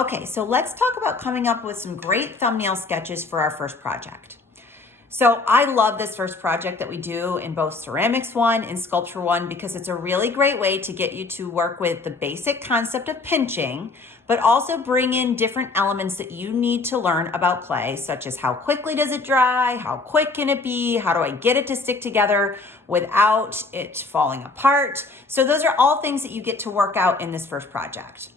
Okay, so let's talk about coming up with some great thumbnail sketches for our first project. So I love this first project that we do in both Ceramics 1 and Sculpture 1 because it's a really great way to get you to work with the basic concept of pinching, but also bring in different elements that you need to learn about clay, such as how quickly does it dry, how quick can it be, how do I get it to stick together without it falling apart. So those are all things that you get to work out in this first project.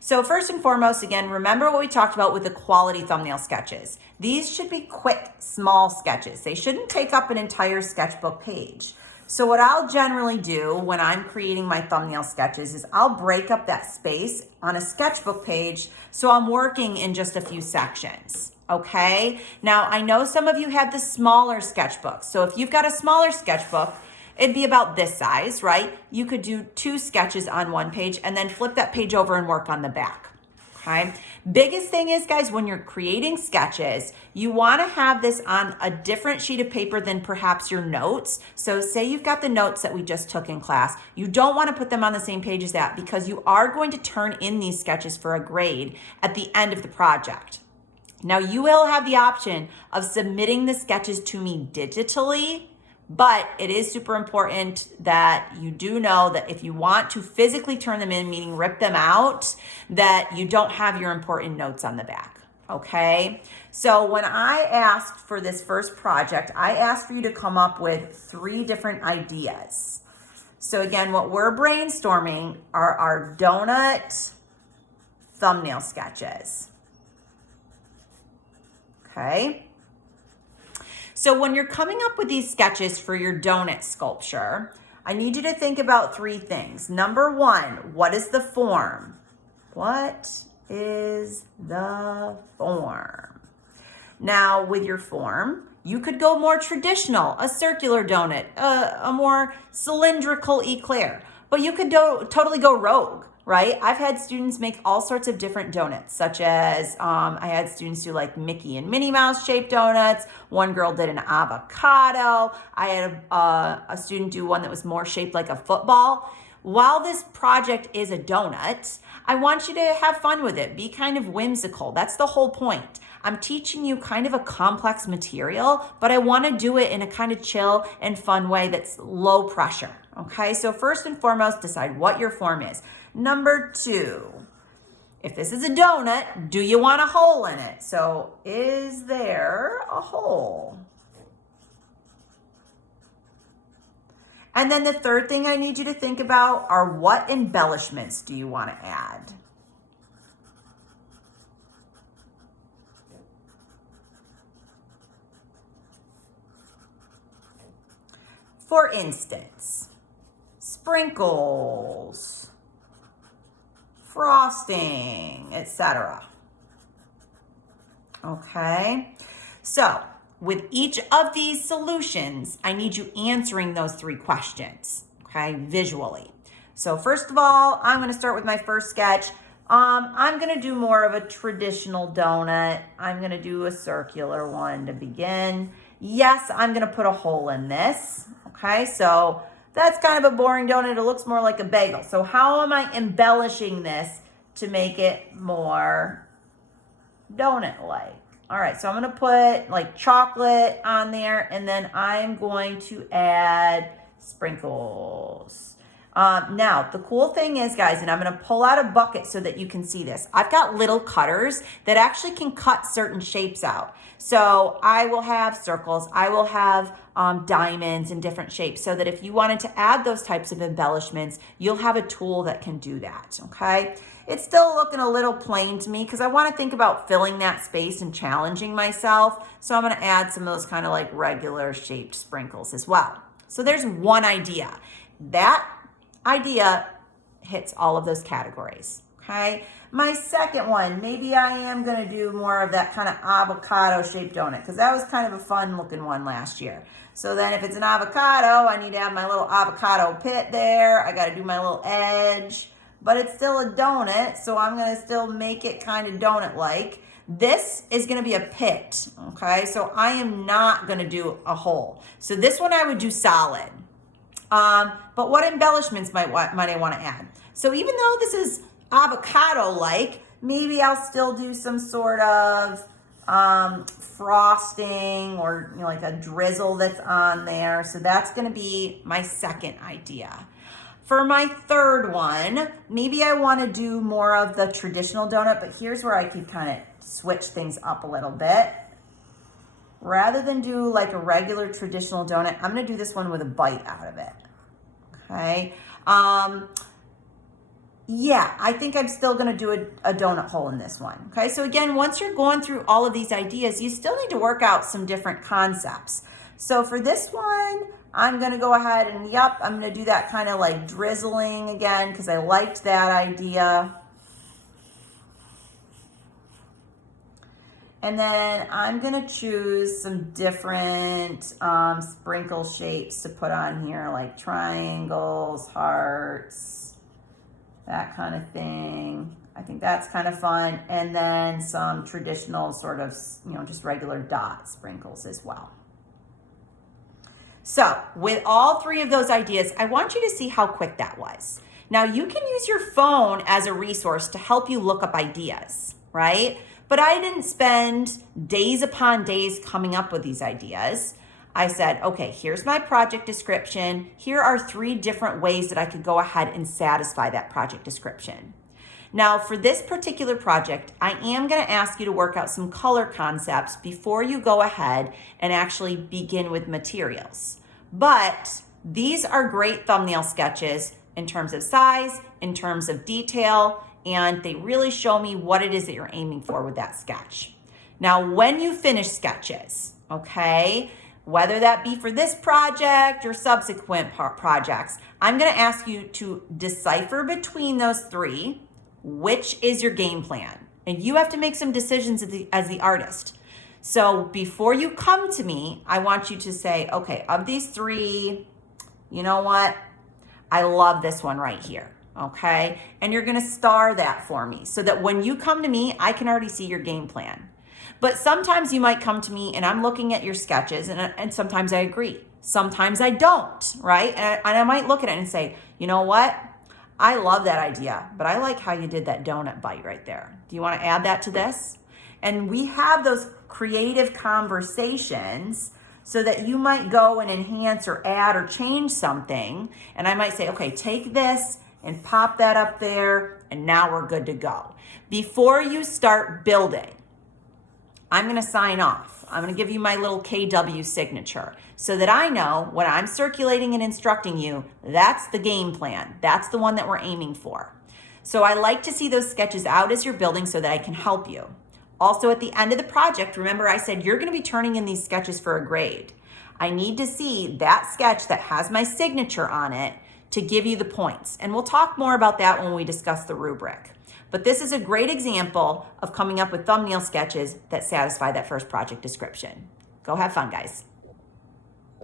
So first and foremost, again, remember what we talked about with the quality thumbnail sketches. These should be quick, small sketches. They shouldn't take up an entire sketchbook page. So what I'll generally do when I'm creating my thumbnail sketches is I'll break up that space on a sketchbook page so I'm working in just a few sections. Okay? Now, I know some of you have the smaller sketchbooks. So if you've got a smaller sketchbook, it'd be about this size, right? You could do 2 sketches on one page and then flip that page over and work on the back, okay? Biggest thing is, guys, when you're creating sketches, you wanna have this on a different sheet of paper than perhaps your notes. So say you've got the notes that we just took in class. You don't wanna put them on the same page as that because you are going to turn in these sketches for a grade at the end of the project. Now, you will have the option of submitting the sketches to me digitally, but it is super important that you do know that if you want to physically turn them in, meaning rip them out, that you don't have your important notes on the back, okay? So when I asked for this first project, I asked for you to come up with 3 different ideas. So again, what we're brainstorming are our donut thumbnail sketches, okay? So when you're coming up with these sketches for your donut sculpture, I need you to think about 3 things. Number 1, what is the form? What is the form? Now, with your form, you could go more traditional, a circular donut, a more cylindrical eclair, but you could totally go rogue. Right? I've had students make all sorts of different donuts, such as I had students do like Mickey and Minnie Mouse shaped donuts. One girl did an avocado. I had a student do one that was more shaped like a football. While this project is a donut, I want you to have fun with it. Be kind of whimsical. That's the whole point. I'm teaching you kind of a complex material, but I want to do it in a kind of chill and fun way that's low pressure. Okay, so first and foremost, decide what your form is. Number 2, if this is a donut, do you want a hole in it? So is there a hole? And then the third thing I need you to think about are what embellishments do you want to add? For instance, sprinkles, frosting, etc. Okay, so with each of these solutions, I need you answering those 3 questions, okay, visually. So first of all, I'm going to start with my first sketch. I'm going to do more of a traditional donut. I'm going to do a circular one to begin. Yes, I'm going to put a hole in this, okay, so that's kind of a boring donut. It looks more like a bagel. So how am I embellishing this to make it more donut-like? All right, so I'm gonna put like chocolate on there, and then I'm going to add sprinkles. Now, the cool thing is, guys, and I'm gonna pull out a bucket so that you can see this. I've got little cutters that actually can cut certain shapes out. So I will have circles, I will have diamonds in different shapes, so that if you wanted to add those types of embellishments, you'll have a tool that can do that, okay? It's still looking a little plain to me because I want to think about filling that space and challenging myself. So I'm going to add some of those kind of like regular shaped sprinkles as well. So there's one idea. That idea hits all of those categories, okay? My second one, maybe I am going to do more of that kind of avocado shaped donut because that was kind of a fun looking one last year. So then if it's an avocado, I need to have my little avocado pit there. I got to do my little edge. But it's still a donut, so I'm going to still make it kind of donut-like. This is going to be a pit, okay? So I am not going to do a hole. So this one I would do solid. But what embellishments might I want to add? So even though this is avocado-like, Maybe I'll still do some sort of frosting or like a drizzle that's on there. So that's going to be my second idea. For my third one, maybe I want to do more of the traditional donut, but here's where I could kind of switch things up a little bit. Rather than do like a regular traditional donut, I'm going to do this one with a bite out of it. Okay. Yeah, I think I'm still going to do a donut hole in this one. Okay, so again, once you're going through all of these ideas, you still need to work out some different concepts. So for this one, I'm going to go ahead and, I'm going to do that kind of like drizzling again because I liked that idea. And then I'm going to choose some different sprinkle shapes to put on here, like triangles, hearts, that kind of thing. I think that's kind of fun. And then some traditional sort of, just regular dot sprinkles as well. So with all three of those ideas, I want you to see how quick that was. Now you can use your phone as a resource to help you look up ideas, right? But I didn't spend days upon days coming up with these ideas. I said, okay, here's my project description. Here are 3 different ways that I could go ahead and satisfy that project description. Now, for this particular project, I am going to ask you to work out some color concepts before you go ahead and actually begin with materials. But these are great thumbnail sketches in terms of size, in terms of detail, and they really show me what it is that you're aiming for with that sketch. Now, when you finish sketches, okay, whether that be for this project or subsequent projects, I'm going to ask you to decipher between those 3, which is your game plan. And you have to make some decisions as the artist. So before you come to me, I want you to say, okay, of these 3, you know what? I love this one right here. Okay. And you're going to star that for me so that when you come to me, I can already see your game plan. But sometimes you might come to me and I'm looking at your sketches and sometimes I agree. Sometimes I don't, right? And I might look at it and say, you know what? I love that idea, but I like how you did that donut bite right there. Do you want to add that to this? And we have those creative conversations so that you might go and enhance or add or change something. And I might say, okay, take this and pop that up there, and now we're good to go. Before you start building, I'm going to sign off. I'm going to give you my little KW signature so that I know when I'm circulating and instructing you, that's the game plan. That's the one that we're aiming for. So I like to see those sketches out as you're building so that I can help you. Also, at the end of the project, remember I said you're going to be turning in these sketches for a grade. I need to see that sketch that has my signature on it to give you the points. And we'll talk more about that when we discuss the rubric. But this is a great example of coming up with thumbnail sketches that satisfy that first project description. Go have fun, guys.